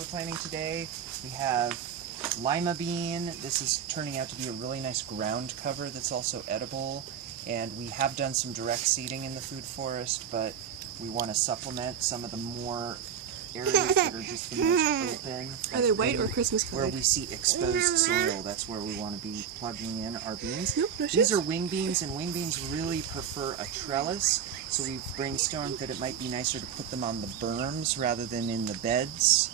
we're planting today. We have lima bean. This is turning out to be a really nice ground cover that's also edible. And we have done some direct seeding in the food forest, but we want to supplement some of the more areas that are just the most open. Are they white or Christmas colored? Where we see exposed soil, that's where we want to be plugging in our beans. Nope, no These are wing beans, and wing beans really prefer a trellis, so we've brainstormed that it might be nicer to put them on the berms rather than in the beds.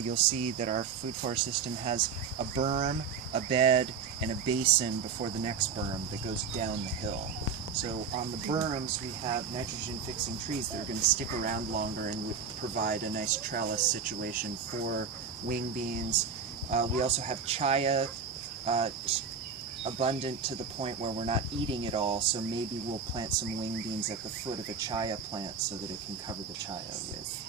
You'll see that our food forest system has a berm, a bed, and a basin before the next berm that goes down the hill. So on the berms, we have nitrogen-fixing trees that are going to stick around longer and would provide a nice trellis situation for wing beans. We also have chaya, abundant to the point where we're not eating it all, so maybe we'll plant some wing beans at the foot of a chaya plant so that it can cover the chaya with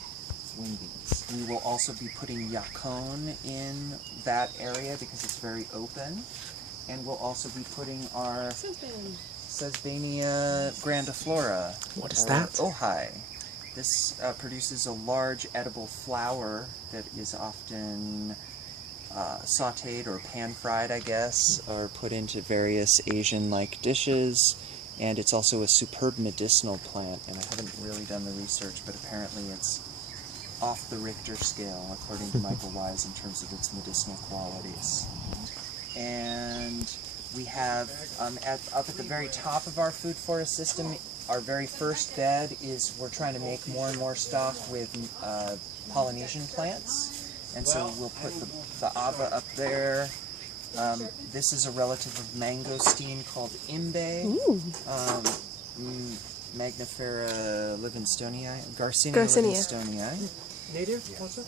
wing beans. We will also be putting yacon in that area because it's very open, and we'll also be putting our Sesbania grandiflora. What is that? Ojai. This produces a large edible flower that is often sauteed or pan-fried, I guess, or put into various Asian-like dishes. And it's also a superb medicinal plant, and I haven't really done the research, but apparently it's off the Richter scale, according to Michael Wise, in terms of its medicinal qualities. And we have, up at the very top of our food forest system, our very first bed is, we're trying to make more and more stock with Polynesian plants. And so we'll put the ava up there. This is a relative of mangosteen called imbe. Magnifera livingstoneae, Garcinia livingstoneae. Native also?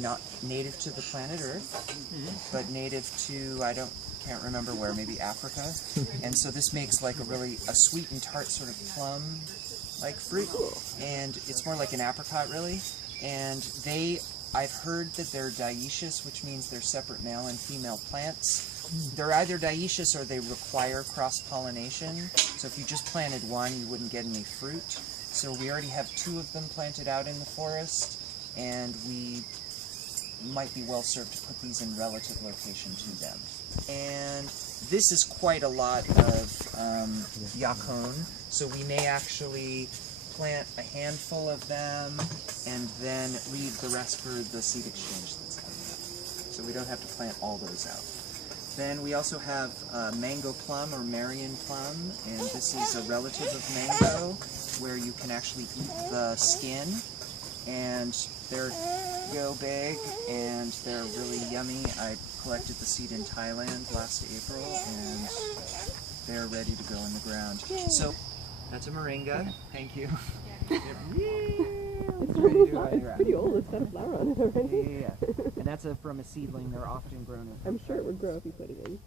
Not native to the planet Earth, but native to, can't remember where, maybe Africa. And so this makes like a sweet and tart sort of plum-like fruit. And it's more like an apricot, really. And I've heard that they're dioecious, which means they're separate male and female plants. They're either dioecious or they require cross-pollination. So if you just planted one, you wouldn't get any fruit. So we already have 2 of them planted out in the forest, and we might be well served to put these in relative location to them. And this is quite a lot of yacon, so we may actually plant a handful of them and then leave the rest for the seed exchange that's coming up. So we don't have to plant all those out. Then we also have mango plum or Marion plum, and this is a relative of mango where you can actually eat the skin, and they're big and they're really yummy. I collected the seed in Thailand last April, and they're ready to go in the ground. So that's a moringa. Thank you. It's pretty old. It's got a flower on it already. Yeah. And that's from a seedling. They're often grown. I'm sure it would grow if you put it in.